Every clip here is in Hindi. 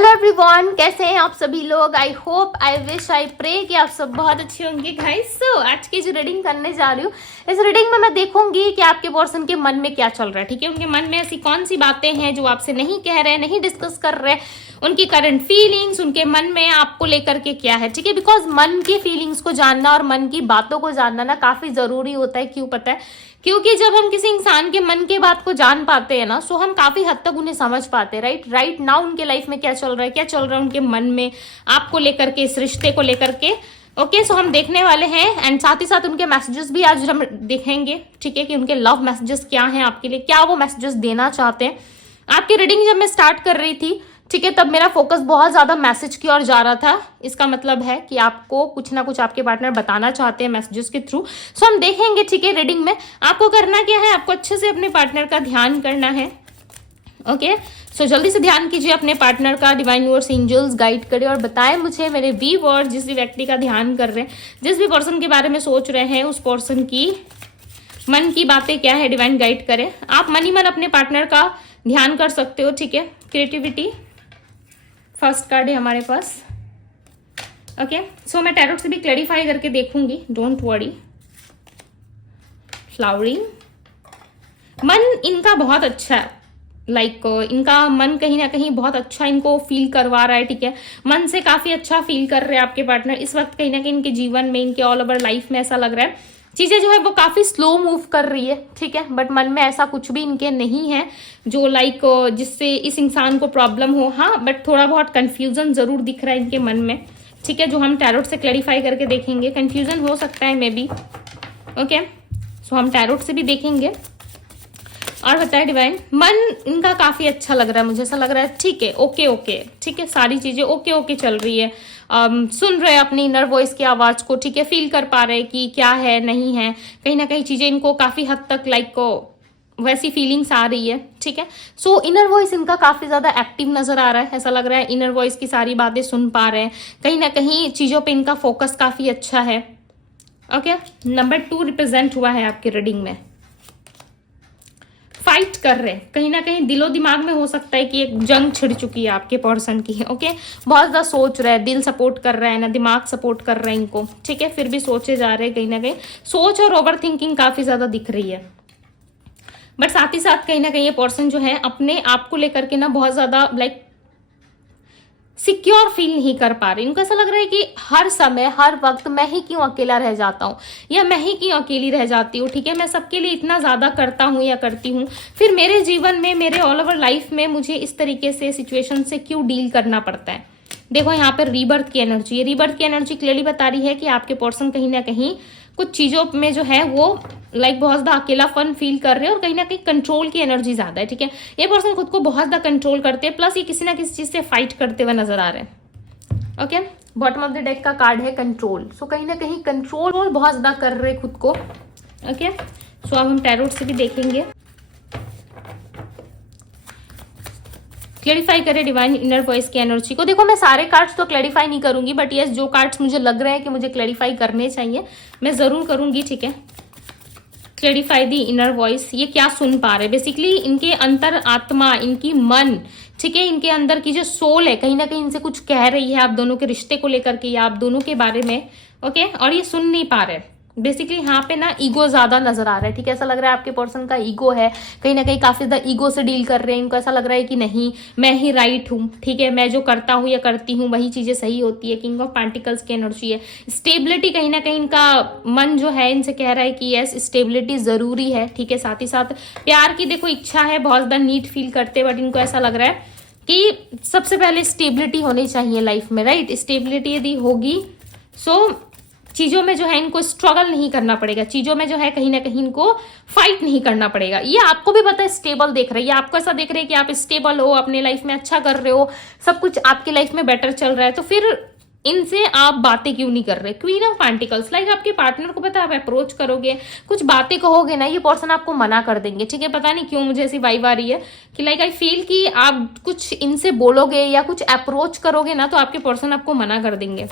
हेलो एवरीवन, कैसे हैं आप सभी लोग। I hope, I wish, I pray कि आप सब बहुत अच्छे होंगे गाइस। सो आज की जो रीडिंग करने जा रही हूँ, इस रीडिंग में मैं देखूंगी कि आपके पर्सन के मन में क्या चल रहा है। ठीक है, उनके मन में ऐसी कौन सी बातें हैं जो आपसे नहीं कह रहे हैं, नहीं डिस्कस कर रहे हैं, उनकी करंट फीलिंग्स, उनके मन में आपको लेकर के क्या है। ठीक है, बिकॉज मन की फीलिंग्स को जानना और मन की बातों को जानना ना काफी जरूरी होता है। क्यों पता है? क्योंकि जब हम किसी इंसान के मन के बात को जान पाते हैं ना, सो हम काफी हद तक उन्हें समझ पाते हैं। राइट नाउ उनके लाइफ में क्या चल रहा है, क्या चल रहा है उनके मन में आपको लेकर के, इस रिश्ते को लेकर के। ओके, सो हम देखने वाले हैं एंड साथ ही साथ उनके मैसेजेस भी आज हम देखेंगे। ठीक है, कि उनके लव मैसेजेस क्या हैं आपके लिए, क्या वो मैसेजेस देना चाहते हैं। आपकी रीडिंग जब मैं स्टार्ट कर रही थी, ठीक है, तब मेरा फोकस बहुत ज्यादा मैसेज की ओर जा रहा था। इसका मतलब है कि आपको कुछ ना कुछ आपके पार्टनर बताना चाहते हैं मैसेजेस के थ्रू। सो हम देखेंगे। ठीक है, रीडिंग में आपको करना क्या है, आपको अच्छे से अपने पार्टनर का ध्यान करना है। ओके, सो जल्दी से ध्यान कीजिए अपने पार्टनर का। डिवाइन यूनिवर्स, एंजल्स गाइड करे और बताएं मुझे, मेरे व्यूअर्स, जिस भी व्यक्ति का ध्यान कर रहे हैं, जिस भी पर्सन के बारे में सोच रहे हैं, उस पर्सन की मन की बातें क्या है, डिवाइन गाइड करे। आप मन ही मन अपने पार्टनर का ध्यान कर सकते हो। ठीक है, क्रिएटिविटी फर्स्ट कार्ड है हमारे पास। ओके, सो मैं टैरोट से भी क्लैरिफाई करके देखूंगी, डोंट वरी। फ्लावरिंग, मन इनका बहुत अच्छा है। इनका मन कहीं ना कहीं बहुत अच्छा इनको फील करवा रहा है। ठीक है, मन से काफी अच्छा फील कर रहे हैं आपके पार्टनर इस वक्त। कहीं ना कहीं इनके जीवन में, इनके ऑल ओवर लाइफ में ऐसा लग रहा है चीजें जो है वो काफी स्लो मूव कर रही है। ठीक है, बट मन में ऐसा कुछ भी इनके नहीं है जो जिससे इस इंसान को प्रॉब्लम हो। हाँ, बट थोड़ा बहुत कंफ्यूजन जरूर दिख रहा है इनके मन में। ठीक है, जो हम टैरोट से क्लैरिफाई करके देखेंगे। कंफ्यूजन हो सकता है मे बी। ओके, सो हम टैरोट से भी देखेंगे और बताए डिवाइन। मन इनका काफी अच्छा लग रहा है, मुझे ऐसा लग रहा है। ठीक है, ओके ओके, ठीक है, सारी चीजें ओके ओके चल रही है। सुन रहे हैं अपनी इनर वॉइस की आवाज को। ठीक है, फील कर पा रहे हैं कि क्या है, नहीं है। कहीं ना कहीं चीजें इनको काफी हद तक वैसी फीलिंग्स आ रही है। ठीक है, सो इनर वॉइस इनका काफी ज्यादा एक्टिव नजर आ रहा है। ऐसा लग रहा है इनर वॉइस की सारी बातें सुन पा रहे हैं। कहीं ना कहीं चीजों पे इनका फोकस काफी अच्छा है। ओके, नंबर 2 रिप्रेजेंट हुआ है आपकी रीडिंग में। फाइट कर रहे हैं, कहीं ना कहीं दिलो दिमाग में हो सकता है कि एक जंग छिड़ चुकी है आपके पर्सन की। ओके, बहुत ज्यादा सोच रहे हैं, दिल सपोर्ट कर रहा है ना, दिमाग सपोर्ट कर रहे हैं इनको। ठीक है, फिर भी सोचे जा रहे हैं। कहीं ना कहीं सोच और ओवर थिंकिंग काफी ज्यादा दिख रही है। बट साथ ही साथ कहीं ना कहीं ये पर्सन जो है अपने आप को लेकर के ना बहुत ज्यादा सिक्योर फील नहीं कर पा रहे। इनको ऐसा लग रहा है कि हर समय, हर वक्त मैं ही क्यों अकेला रह जाता हूँ, या मैं ही क्यों अकेली रह जाती हूँ। ठीक है, मैं सबके लिए इतना ज्यादा करता हूँ या करती हूँ, फिर मेरे जीवन में, मेरे ऑल ओवर लाइफ में मुझे इस तरीके से सिचुएशन से क्यों डील करना पड़ता है। देखो यहाँ पर रीबर्थ की एनर्जी है। रीबर्थ की एनर्जी क्लियरली बता रही है कि आपके पर्सन कहीं ना कहीं कुछ चीजों में जो है वो बहुत ज्यादा अकेलापन फील कर रहे हैं और कहीं ना कहीं कंट्रोल की एनर्जी ज्यादा है। ठीक है, ये पर्सन खुद को बहुत ज्यादा कंट्रोल करते हैं, प्लस ये किसी ना किसी चीज से फाइट करते हुए नजर आ रहे हैं। Okay, bottom of the deck का कार्ड है कंट्रोल। सो कहीं ना कहीं कंट्रोल बहुत ज्यादा कर रहे हैं खुद को। ओके, सो अब हम टैरोट से भी देखेंगे। क्लैरिफाई करें डिवाइन इनर वॉइस की एनर्जी को। देखो, मैं सारे कार्ड्स तो क्लैरिफाई नहीं करूंगी, बट यस, जो कार्ड्स मुझे लग रहे हैं कि मुझे क्लैरिफाई करने चाहिए मैं जरूर करूंगी। ठीक है, क्लैरिफाई दी इनर वॉइस। ये क्या सुन पा रहे हैं बेसिकली, इनके अंतर आत्मा, इनकी मन, ठीक है, इनके अंदर की जो सोल है कहीं ना कहीं इनसे कुछ कह रही है आप दोनों के रिश्ते को लेकर के या आप दोनों के बारे में। ओके, और ये सुन नहीं पा रहे बेसिकली। यहाँ पे ना ईगो ज्यादा नजर आ रहा है। ठीक है, ऐसा लग रहा है आपके पर्सन का ईगो है, कहीं ना कहीं काफी ज्यादा ईगो से डील कर रहे हैं। इनको ऐसा लग रहा है कि नहीं, मैं ही राइट हूँ। ठीक है, मैं जो करता हूँ या करती हूँ वही चीजें सही होती है। किंग ऑफ पेंटिकल्स की एनर्जी है। स्टेबिलिटी, कहीं ना कहीं इनका मन जो है इनसे कह रहा है कि यस, स्टेबिलिटी जरूरी है। ठीक है, साथ ही साथ प्यार की देखो इच्छा है, बहुत ज्यादा नीड फील करते हैं, बट इनको ऐसा लग रहा है कि सबसे पहले स्टेबिलिटी होनी चाहिए लाइफ में। राइट, स्टेबिलिटी यदि होगी सो चीजों में जो है इनको स्ट्रगल नहीं करना पड़ेगा, चीजों में जो है कहीं ना कहीं इनको फाइट नहीं करना पड़ेगा। ये आपको भी पता है स्टेबल देख रहे हैं, आपको ऐसा देख रहे हैं कि आप स्टेबल हो, अपने लाइफ में अच्छा कर रहे हो, सब कुछ आपकी लाइफ में बेटर चल रहा है, तो फिर इनसे आप बातें क्यों नहीं कर रहे। क्वीन ऑफ पेंटिकल्स, आपके पार्टनर को पता है, आप अप्रोच करोगे, कुछ बातें कहोगे ना, ये पर्सन आपको मना कर देंगे। ठीक है, पता नहीं क्यों मुझे ऐसी वाइब आ रही है कि आई फील कि आप कुछ इनसे बोलोगे या कुछ अप्रोच करोगे ना तो आपके पर्सन आपको मना कर देंगे।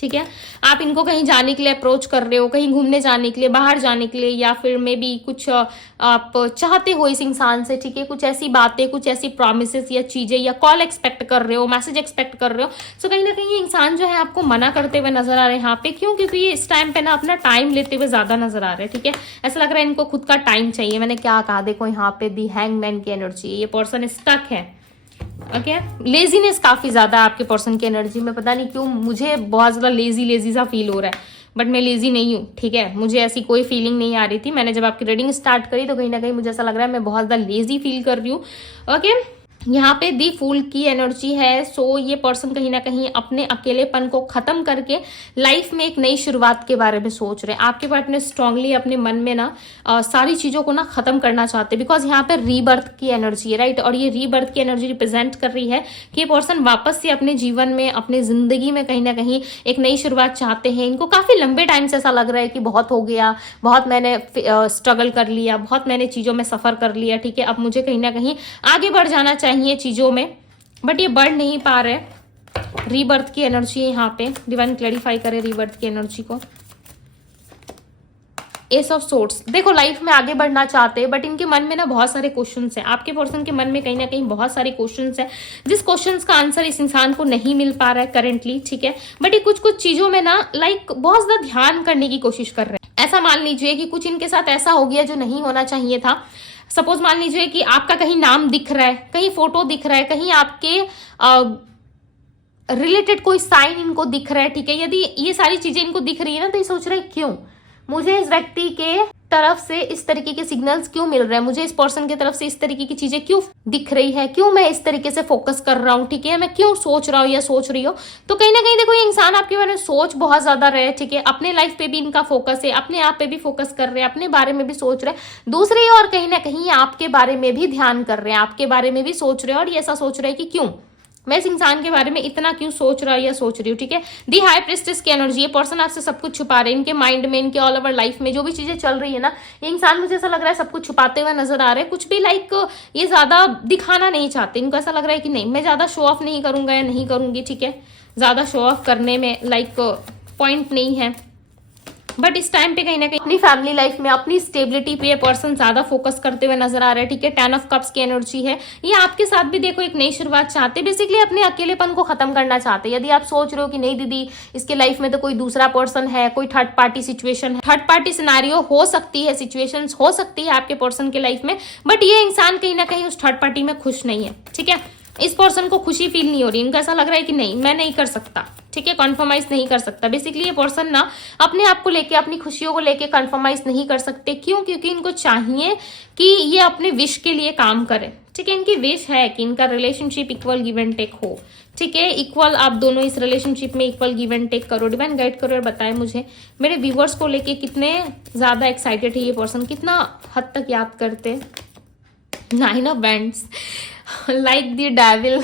ठीक है। आप इनको कहीं जाने के लिए अप्रोच कर रहे हो, कहीं घूमने जाने के लिए, बाहर जाने के लिए, या फिर मे बी कुछ आप चाहते हो इस इंसान से, ठीक है, कुछ ऐसी बातें, कुछ ऐसी प्रॉमिसेस या चीजें या कॉल एक्सपेक्ट कर रहे हो, मैसेज एक्सपेक्ट कर रहे हो। सो कहीं ना कहीं ये इंसान जो है आपको मना करते हुए नजर आ रहे हैं यहाँ पे। क्यों? क्योंकि ये इस टाइम पे ना अपना टाइम लेते हुए ज्यादा नजर आ रहे हैं, ठीक है। ऐसा लग रहा है इनको खुद का टाइम चाहिए। मैंने क्या कहा, देखो यहाँ पे दी हैंगमैन की एनर्जी, ये पर्सन स्टक है। ओके, लेजीनेस काफी ज्यादा आपके पर्सन की एनर्जी में। पता नहीं क्यों मुझे बहुत ज्यादा लेजी सा फील हो रहा है, बट मैं लेजी नहीं हूँ, ठीक है। मुझे ऐसी कोई फीलिंग नहीं आ रही थी। मैंने जब आपकी रीडिंग स्टार्ट करी तो कहीं ना कहीं मुझे ऐसा लग रहा है मैं बहुत ज्यादा लेजी फील कर रही हूँ। ओके, यहाँ पे दी फूल की एनर्जी है। सो ये पर्सन कहीं ना कहीं अपने अकेलेपन को खत्म करके लाइफ में एक नई शुरुआत के बारे में सोच रहे हैं। आपके पार्टनर स्ट्रांगली अपने मन में ना सारी चीजों को ना खत्म करना चाहते हैं, बिकॉज यहाँ पे रीबर्थ की एनर्जी है, राइट। और ये रीबर्थ की एनर्जी रिप्रेजेंट कर रही है कि ये पर्सन वापस से अपने जीवन में, अपने जिंदगी में कहीं ना कहीं एक नई शुरुआत चाहते हैं। इनको काफी लंबे टाइम से ऐसा लग रहा है कि बहुत हो गया, बहुत मैंने स्ट्रगल कर लिया, बहुत मैंने चीजों में सफर कर लिया, ठीक है। अब मुझे कहीं ना कहीं आगे बढ़ जाना चाहिए चीजों में, बट ये बढ़ नहीं पा रहे। रीबर्थ की एनर्जी है यहाँ पे। डिवाइन क्लैरिफाई करे रीबर्थ की एनर्जी को। एस ऑफ सोर्ड्स, देखो लाइफ में आगे बढ़ना चाहते हैं, बट इनके मन में ना बहुत सारे क्वेश्चंस हैं। आपके पर्सन के मन में कहीं ना कहीं बहुत सारे क्वेश्चंस हैं, जिस क्वेश्चंस का आंसर इस इंसान को नहीं मिल पा रहा है करेंटली, ठीक है। बट ये कुछ चीजों में ना बहुत ज्यादा ध्यान करने की कोशिश कर रहे हैं। ऐसा मान लीजिए कि कुछ इनके साथ ऐसा हो गया जो नहीं होना चाहिए था। सपोज मान लीजिए कि आपका कहीं नाम दिख रहा है, कहीं फोटो दिख रहा है, कहीं आपके रिलेटेड कोई साइन इनको दिख रहा है, ठीक है। यदि ये सारी चीजें इनको दिख रही है ना, तो ये सोच रहे हैं क्यों मुझे इस व्यक्ति के तरफ से इस तरीके के सिग्नल्स क्यों मिल रहे हैं, मुझे इस पर्सन की तरफ से इस तरीके की चीजें क्यों दिख रही है, क्यों मैं इस तरीके से फोकस कर रहा हूँ, ठीक है, मैं क्यों सोच रहा हूँ या सोच रही हूँ। तो कहीं ना कहीं देखो ये इंसान आपके बारे में सोच बहुत ज्यादा रहे, ठीक है। अपने लाइफ पे भी इनका फोकस है, अपने आप पे भी फोकस कर रहे हैं, अपने बारे में भी सोच रहे हैं। दूसरी और कहीं ना कहीं आपके बारे में भी ध्यान कर रहे हैं, आपके बारे में भी सोच रहे हैं। और ये ऐसा सोच रहे हैं कि क्यों मैं इस इंसान के बारे में इतना क्यों सोच रहा या सोच रही हूँ, ठीक है। दी हाई प्रिस्टेस की एनर्जी, ये पर्सन आपसे सब कुछ छुपा रहे हैं। इनके माइंड में, इनके ऑल ओवर लाइफ में जो भी चीजें चल रही है ना, ये इंसान मुझे ऐसा लग रहा है सब कुछ छुपाते हुए नजर आ रहे हैं। कुछ भी ये ज्यादा दिखाना नहीं चाहते। इनको ऐसा लग रहा है कि नहीं, मैं ज्यादा शो ऑफ नहीं करूंगा या नहीं करूंगी, ठीक है। ज्यादा शो ऑफ करने में पॉइंट नहीं है। बट इस टाइम पे कहीं ना कहीं अपनी फैमिली लाइफ में, अपनी स्टेबिलिटी पे पर्सन ज्यादा फोकस करते हुए नजर आ रहा है, ठीक है। 10 ऑफ कप्स की एनर्जी है। ये आपके साथ भी देखो एक नई शुरुआत चाहते हैं, बेसिकली अपने अकेलेपन को खत्म करना चाहते हैं। यदि आप सोच रहे हो कि नहीं दीदी इसके लाइफ में तो कोई दूसरा पर्सन है, कोई थर्ड पार्टी सिचुएशन है, थर्ड पार्टी सिनेरियो हो सकती है, सिचुएशन हो सकती है आपके पर्सन के लाइफ में, बट ये इंसान कहीं ना कहीं उस थर्ड पार्टी में खुश नहीं है, ठीक है। इस पर्सन को खुशी फील नहीं हो रही। इनको ऐसा लग रहा है कि नहीं, मैं नहीं कर सकता, ठीक है, कॉन्फर्माइज नहीं कर सकता। बेसिकली ये पर्सन ना अपने आप को लेके, अपनी खुशियों को लेके कॉन्फर्माइज नहीं कर सकते। क्यों? क्योंकि इनको चाहिए कि ये अपने विश के लिए काम करे, ठीक है। इनकी विश है कि इनका relationship equal give and take हो, ठीक है। इक्वल आप दोनों इस रिलेशनशिप में इक्वल गिव एंड टेक करो। डिवाइन गाइड करो और बताएं मुझे मेरे व्यूवर्स को लेके कितने ज्यादा एक्साइटेड है ये पर्सन, कितना हद तक याद करते। 9 of wands, like the devil.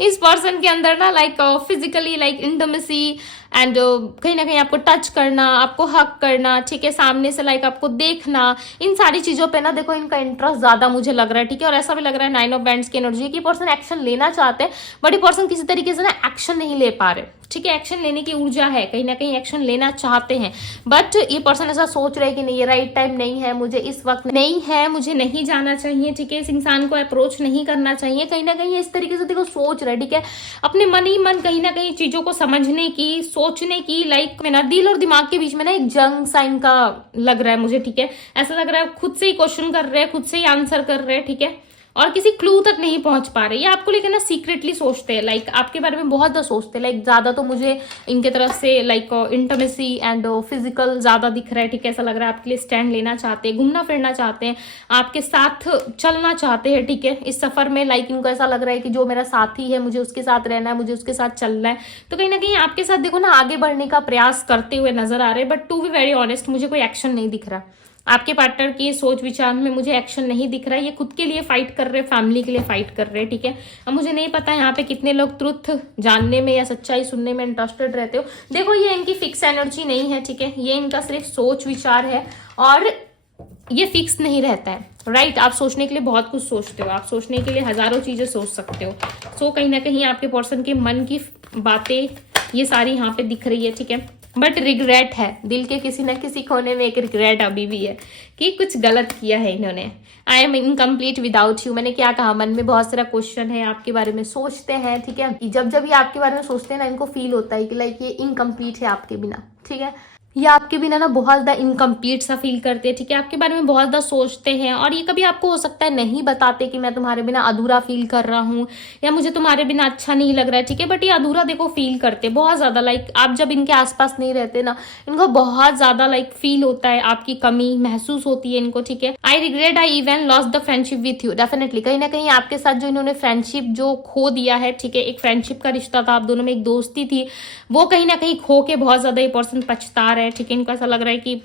इस पर्सन के अंदर ना फिजिकली इंटिमेसी एंड कहीं ना कहीं आपको टच करना, आपको हक करना, ठीक है, सामने से आपको देखना, इन सारी चीजों पे ना देखो इनका इंटरेस्ट ज्यादा मुझे लग रहा है, ठीक है। और ऐसा भी लग रहा है 9 ऑफ वैंड्स की एनर्जी की पर्सन एक्शन लेना चाहते हैं, बट ये पर्सन किसी तरीके से ना एक्शन नहीं ले पा रहे, ठीक है। एक्शन लेने की ऊर्जा है, कहीं ना कहीं एक्शन लेना चाहते हैं, बट ये पर्सन ऐसा सोच रहे हैं कि नहीं, ये राइट टाइम नहीं है, मुझे इस वक्त नहीं है, मुझे नहीं जाना चाहिए, ठीक है। इस इंसान को अप्रोच नहीं करना चाहिए, कहीं ना कहीं इस तरीके से देखो सोच रहे, ठीक है। अपने मन ही मन कहीं ना कहीं चीजों को समझने की, सोचने की, मेरा दिल और दिमाग के बीच में ना एक जंग साइन का लग रहा है मुझे, ठीक है। ऐसा लग रहा है खुद से ही क्वेश्चन कर रहे हैं, खुद से ही आंसर कर रहे हैं, ठीक है। और किसी क्लू तक नहीं पहुंच पा रहे। ये आपको लेकर ना सीक्रेटली सोचते हैं, आपके बारे में बहुत ज्यादा सोचते हैं, ज्यादा तो मुझे इनके तरफ से इंटिमेसी एंड फिजिकल ज्यादा दिख रहा है, ठीक है। ऐसा लग रहा है आपके लिए स्टैंड लेना चाहते हैं, घूमना फिरना चाहते हैं, आपके साथ चलना चाहते हैं, ठीक है। इस सफर में इनको ऐसा लग रहा है कि जो मेरा साथी है मुझे उसके साथ रहना है, मुझे उसके साथ चलना है। तो कहीं ना कहीं आपके साथ देखो ना आगे बढ़ने का प्रयास करते हुए नजर आ रहे हैं, but to be very honest मुझे कोई एक्शन नहीं दिख रहा। आपके पार्टनर की सोच विचार में मुझे एक्शन नहीं दिख रहा है। ये खुद के लिए फाइट कर रहे हैं, फैमिली के लिए फाइट कर रहे हैं, ठीक है। अब मुझे नहीं पता यहाँ पे कितने लोग ट्रुथ जानने में या सच्चाई सुनने में इंटरेस्टेड रहते हो। देखो ये इनकी फिक्स एनर्जी नहीं है, ठीक है। ये इनका सिर्फ सोच विचार है और ये फिक्स नहीं रहता है, राइट। आप सोचने के लिए बहुत कुछ सोचते हो, आप सोचने के लिए हजारों चीजें सोच सकते हो। सो कहीं ना कहीं आपके पर्सन के मन की बातें ये सारी यहाँ पे दिख रही है, ठीक है। बट रिग्रेट है, दिल के किसी ना किसी कोने में एक रिग्रेट अभी भी है कि कुछ गलत किया है इन्होंने। I am incomplete without you. मैंने क्या कहा, मन में बहुत सारा क्वेश्चन है, आपके बारे में सोचते हैं, ठीक है। जब जब ये आपके बारे में सोचते हैं ना, इनको फील होता है कि लाइक ये इनकम्प्लीट है आपके बिना, ठीक है। ये आपके बिना ना बहुत ज़्यादा इनकम्प्लीट सा फील करते हैं, ठीक है। आपके बारे में बहुत ज़्यादा सोचते हैं और ये कभी आपको हो सकता है नहीं बताते कि मैं तुम्हारे बिना अधूरा फील कर रहा हूँ या मुझे तुम्हारे बिना अच्छा नहीं लग रहा है, ठीक है। बट ये अधूरा देखो फील करते बहुत ज़्यादा, लाइक आप जब इनके आसपास नहीं रहते ना, इनको बहुत ज़्यादा लाइक फील होता है, आपकी कमी महसूस होती है इनको, ठीक है। I regret I even lost the friendship with you. Definitely कहीं ना कहीं आपके साथ जो इन्होंने फ्रेंडशिप जो खो दिया है, ठीक है। एक फ्रेंडशिप का रिश्ता था, आप दोनों में एक दोस्ती थी, वो कहीं ना कहीं खो के बहुत ज़्यादा ये पर्सन पछता रहा है, ठीक है। इनको ऐसा लग रहा है कि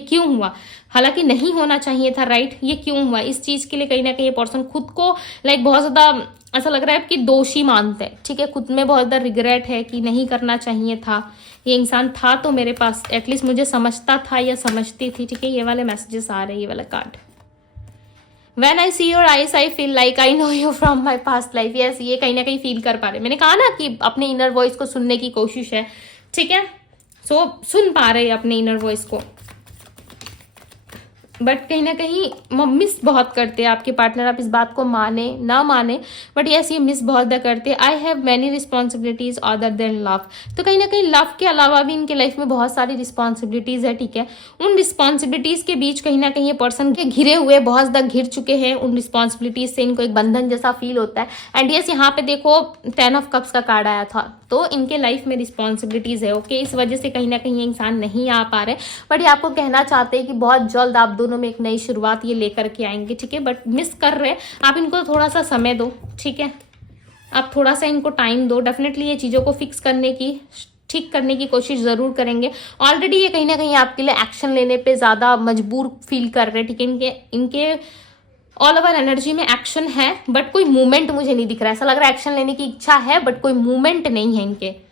क्यों हुआ, हालांकि नहीं होना चाहिए था, राइट। ये क्यों हुआ, इस चीज के लिए कहीं ना कहीं ये पर्सन खुद को लाइक बहुत ज्यादा ऐसा लग रहा है कि दोषी मानते हैं, ठीक है। खुद में बहुत ज्यादा रिग्रेट है कि नहीं करना चाहिए था, ये इंसान था तो मेरे पास एटलीस्ट मुझे समझता था या समझती थी, ठीक है। ये वाले मैसेजेस आ रहे हैं, ये वाला card. When I see your eyes, I feel like I know you from my past life. Yes, ये कहीं ना कहीं फील कर पा रहे। मैंने कहा ना कि अपने इनर वॉइस को सुनने की कोशिश है, ठीक है। सो सुन पा रहे हैं अपने इनर वॉइस को, बट कहीं ना कहीं मिस बहुत करते हैं आपके पार्टनर। आप इस बात को माने ना माने, बट यस ये मिस बहुत ज़्यादा करते हैं। I have many responsibilities other than love. तो कहीं ना कहीं लव के अलावा भी इनके लाइफ में बहुत सारी रिस्पॉन्सिबिलिटीज है, ठीक है। उन रिस्पॉन्सिबिलिटीज के बीच कहीं ना कहीं ये पर्सन के घिरे हुए बहुत ज़्यादा घिर चुके हैं। उन रिस्पॉन्सिबिलिटीज से इनको एक बंधन जैसा फील होता है। एंड यस यहाँ पे देखो 10 ऑफ कप्स का कार्ड आया था, तो इनके लाइफ में रिस्पॉन्सिबिलिटीज है, ओके। इस वजह से कहीं ना कहीं ये इंसान नहीं आ पा रहे, बट ये आपको कहना चाहते हैं कि बहुत जल्द आप दोनों में एक नई शुरुआत ये लेकर के आएंगे, ठीक है। बट मिस कर रहे, आप इनको थोड़ा सा समय दो, ठीक है। आप थोड़ा सा इनको टाइम दो, डेफिनेटली ये चीज़ों को फिक्स करने की ठीक करने की कोशिश जरूर करेंगे। ऑलरेडी ये कहीं ना कहीं आपके लिए एक्शन लेने पे ज़्यादा मजबूर फील कर रहे हैं, ठीक है। इनके ऑल ओवर एनर्जी में एक्शन है, बट कोई मूवमेंट मुझे नहीं दिख रहा है। ऐसा लग रहा है एक्शन लेने की इच्छा है, बट कोई मूवमेंट नहीं है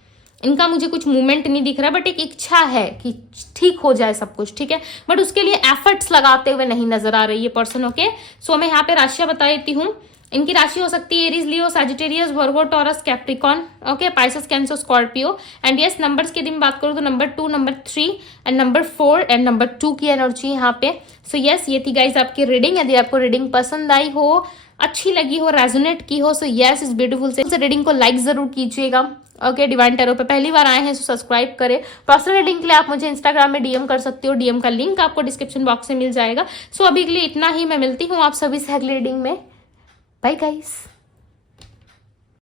इनका मुझे कुछ मूवमेंट नहीं दिख रहा, बट एक इच्छा है कि ठीक हो जाए सब कुछ, ठीक है। बट उसके लिए एफर्ट्स लगाते हुए नहीं नजर आ रही है पर्सन, ओके। सो मैं यहाँ पे राशियां बता देती हूँ। इनकी राशि हो सकती है Aries, Leo, Sagittarius, Virgo, taurus, Capricorn, okay, Pisces, cancer, Scorpio. And yes numbers की दिन बात करूँ तो number 2, number 3 and number 4 and number 2 की एनर्जी यहाँ पे। सो यस ये थी गाइज आपकी रीडिंग। यदि आपको रीडिंग पसंद आई हो, अच्छी लगी हो, रेजोनेट की हो, सो यस इस ब्यूटीफुल से रीडिंग को लाइक जरूर कीजिएगा, ओके। डिवाइन टैरो पे पहली बार आए हैं तो सब्सक्राइब करें। पर्सनल रीडिंग के लिए आप मुझे इंस्टाग्राम में डीएम कर सकते हो, डीएम का लिंक आपको डिस्क्रिप्शन बॉक्स में मिल जाएगा। सो अभी के लिए इतना ही, मैं मिलती हूँ आप सभी से अगली रीडिंग में। Bye guys.